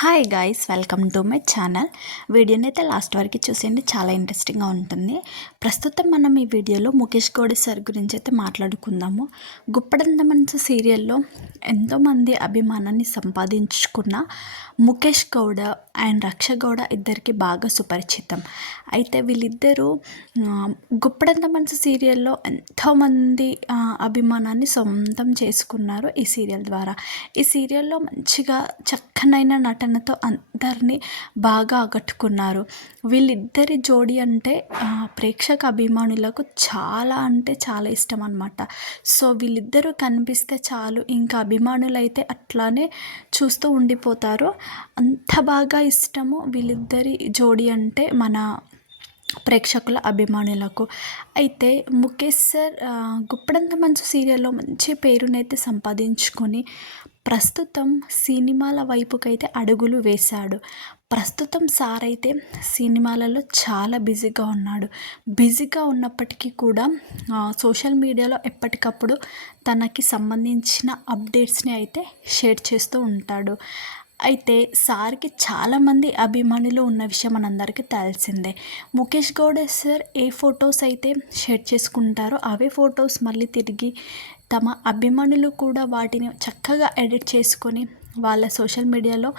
Hi guys, welcome to my channel. వీడియోని అయితే last వరకు చూసేయండి, చాలా ఇంట్రెస్టింగ్గా ఉంటుంది. ప్రస్తుతం మనం ఈ వీడియోలో ముఖేష్ గౌడ సార్ గురించి అయితే మాట్లాడుకుందాము. గుప్పడంత మనసు సీరియల్లో ఎంతోమంది అభిమానాన్ని సంపాదించుకున్న ముఖేష్ గౌడ అండ్ రక్ష గౌడ ఇద్దరికి బాగా సుపరిచితం. అయితే వీళ్ళిద్దరూ గుప్పడంత మనసు సీరియల్లో ఎంతోమంది అభిమానాన్ని సొంతం చేసుకున్నారు ఈ సీరియల్ ద్వారా. ఈ సీరియల్లో మంచిగా చక్కనైన నటనతో అందరినీ బాగా ఆకట్టుకున్నారు. వీళ్ళిద్దరి జోడి అంటే ప్రేక్షక అభిమానులకు చాలా అంటే చాలా ఇష్టం అన్నమాట. సో వీళ్ళిద్దరూ కనిపిస్తే చాలు, ఇంకా అభిమానులైతే అట్లానే చూస్తూ ఉండిపోతారు. అంత బాగా ఇష్టము వీళ్ళిద్దరి జోడి అంటే మన ప్రేక్షకుల అభిమానులకు. అయితే ముఖేష్ సార్ గుప్పడంత మంచు సీరియల్లో మంచి పేరునైతే సంపాదించుకొని ప్రస్తుతం సినిమాల వైపుకైతే అడుగులు వేశాడు. ప్రస్తుతం సార్ అయితే సినిమాలలో చాలా బిజీగా ఉన్నాడు. బిజీగా ఉన్నప్పటికీ కూడా సోషల్ మీడియాలో ఎప్పటికప్పుడు తనకి సంబంధించిన అప్డేట్స్ని అయితే షేర్ చేస్తూ ఉంటాడు. అయితే సార్కి చాలామంది అభిమానులు ఉన్న విషయం మనందరికీ తెలిసిందే. ముఖేష్ గౌడ సార్ ఏ ఫొటోస్ అయితే షేర్ చేసుకుంటారో అవే ఫొటోస్ మళ్ళీ తిరిగి తమ అభిమానులు కూడా వాటిని చక్కగా ఎడిట్ చేసుకొని వాళ్ళ సోషల్ మీడియాలో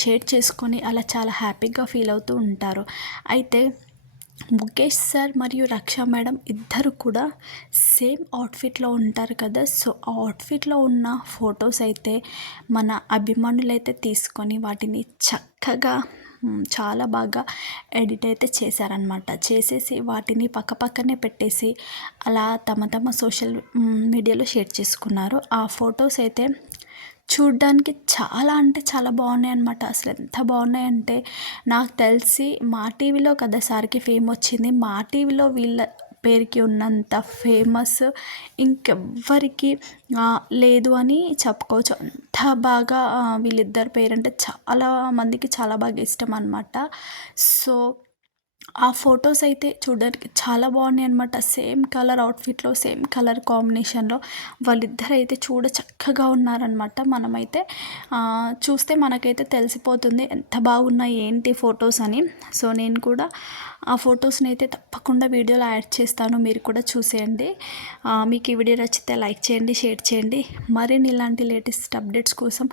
షేర్ చేసుకొని అలా చాలా హ్యాపీగా ఫీల్ అవుతూ ఉంటారు. అయితే ముఖేష్ సార్ మరియు రక్ష మేడం ఇద్దరు కూడా సేమ్ అవుట్ఫిట్లో ఉంటారు కదా. సో ఆ అవుట్ఫిట్లో ఉన్న ఫొటోస్ అయితే మన అభిమానులైతే తీసుకొని వాటిని చక్కగా చాలా బాగా ఎడిట్ అయితే చేశారనమాట. చేసేసి వాటిని పక్కపక్కనే పెట్టేసి అలా తమ సోషల్ మీడియాలో షేర్ చేసుకున్నారు. ఆ ఫొటోస్ అయితే చూడ్డానికి చాలా అంటే చాలా బాగున్నాయి అన్నమాట. అసలు ఎంత బాగున్నాయంటే, నాకు తెలిసి మా టీవీలో కదా సార్కి ఫేమ్ వచ్చింది. మా టీవీలో వీళ్ళ పేరుకి ఉన్నంత ఫేమస్ ఇంకెవ్వరికి లేదు అని చెప్పుకోవచ్చు. అంత బాగా వీళ్ళిద్దరి పేరంటే చాలా మందికి చాలా బాగా ఇష్టం అన్నమాట. సో ఆ ఫొటోస్ అయితే చూడడానికి చాలా బాగున్నాయి అనమాట. సేమ్ కలర్ అవుట్ఫిట్లో, సేమ్ కలర్ కాంబినేషన్లో వాళ్ళిద్దరు అయితే చూడ చక్కగా ఉన్నారనమాట. మనమైతే చూస్తే మనకైతే తెలిసిపోతుంది ఎంత బాగున్నాయి ఏంటి ఫొటోస్ అని. సో నేను కూడా ఆ ఫొటోస్ని అయితే తప్పకుండా వీడియోలో యాడ్ చేస్తాను, మీరు కూడా చూసేయండి. మీకు ఈ వీడియో నచ్చితే లైక్ చేయండి, షేర్ చేయండి. మరిన్ని ఇలాంటి లేటెస్ట్ అప్డేట్స్ కోసం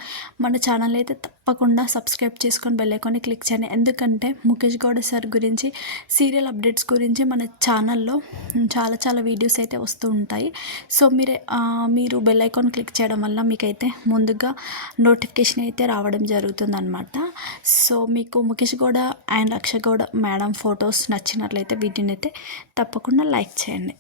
మన ఛానల్ అయితే తప్పకుండా సబ్స్క్రైబ్ చేసుకొని బెల్ ఐకాన్ని క్లిక్ చేయండి. ఎందుకంటే ముఖేష్ గౌడ సార్ గురించి, సీరియల్ అప్డేట్స్ గురించి మన ఛానల్లో చాలా వీడియోస్ అయితే వస్తూ ఉంటాయి. సో మీరు బెల్ ఐకాన్ క్లిక్ చేయడం వల్ల మీకైతే ముందుగా నోటిఫికేషన్ అయితే రావడం జరుగుతుందన్నమాట. సో మీకు Mukesh Gowda and Akshay Gowda madam photos నచ్చినట్లయితే వీటిని అయితే తప్పకుండా లైక్ చేయండి.